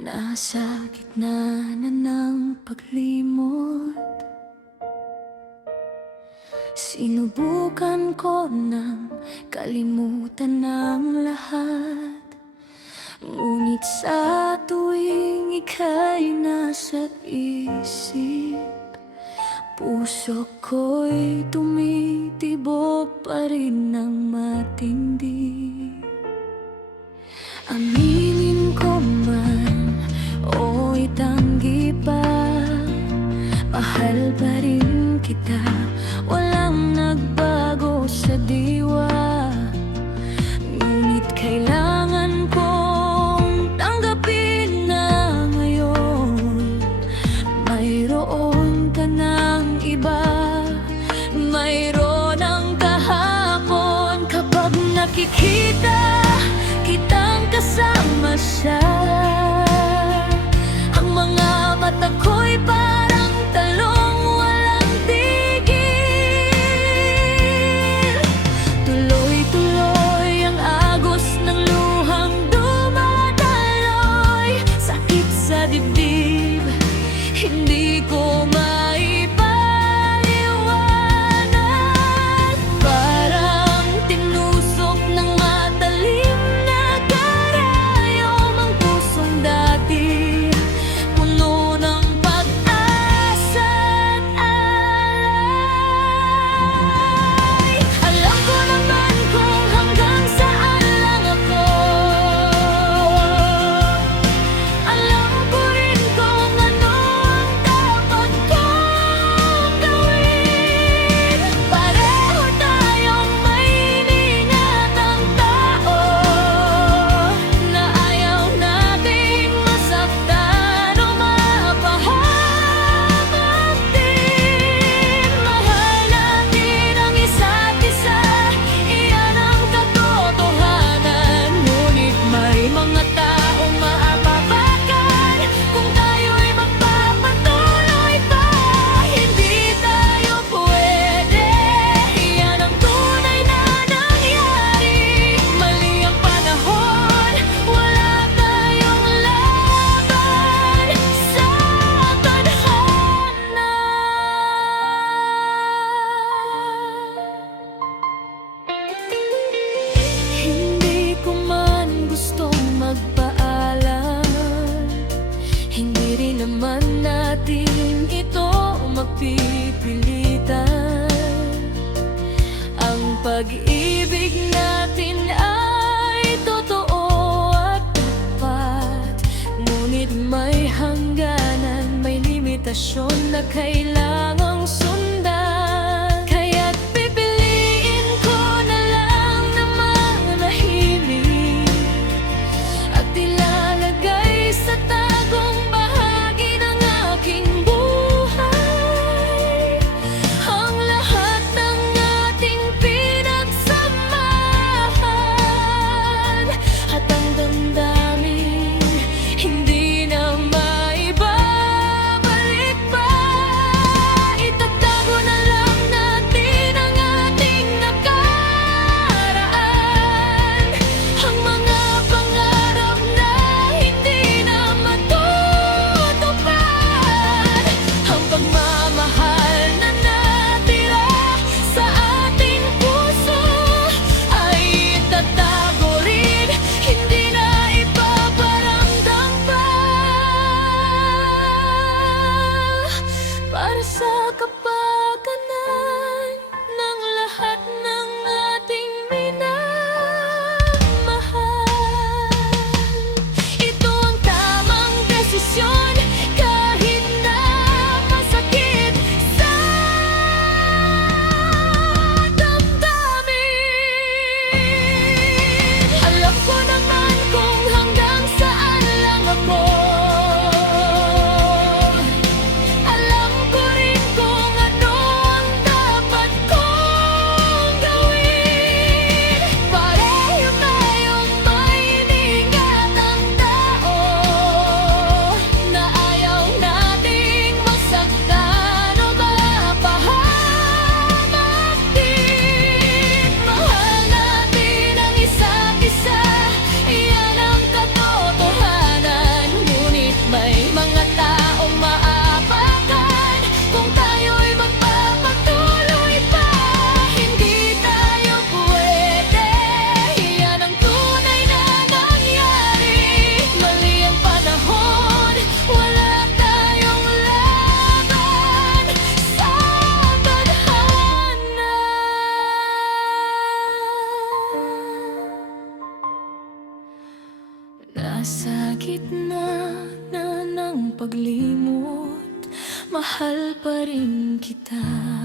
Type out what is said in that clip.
Nasa gitna na ng paglimot, sinubukan ko ng kalimutan ang lahat. Ngunit sa tuwing ika'y nasa isip, puso ko'y tumitibok pa rin ng matindi. Aminin ko man o itanggi pa, mahal pa rin kita, walang nagbago sa diwa. Ngunit kailangan kong tanggapin na ngayon mayroon ka ng iba, mayroon ang kahapon. Kapag nakikita kitang kasama siya, ang mga mata ko'y parang talong walang tigil. Tuloy-tuloy ang agos ng luhang dumadaloy, sakit sa dibdib, hindi ko maipaliwanag. Parang tinusok ng matalim na karayom ang pusong dati, puno ng pag-asa at alay. Alam ko naman kung hanggang saan lang ako, alam ko rin kung ano ang dapat kong gawin. Pareho tayong may iniingatang tao na ayaw nating masaktan o mapahamak din. Mahal natin ang isa't isa, iyan ang katotohanan. Ngunit may mga taong maapapakan kung tayo'y magpapatuloy pa. Hindi tayo pwede, iyan ang tunay na nangyari. Mali ang panahon, wala tayong laban sa tadhana. Hindi ko man gustong magpaalam, hindi rin naman natin ito mapipilitan. Ang pag-ibig natin ay totoo at tapat, ngunit may hangganan, may limitasyon na kailangang sundan. Kaya't pipiliin ko na lang na manahimik at ilalagay sa tagong bahagi ng aking buhay ang lahat ng ating pinagsamahan. At ang damdamin hindi na maibabalik pa, itatag na ng paglimot, mahal pa rin kita.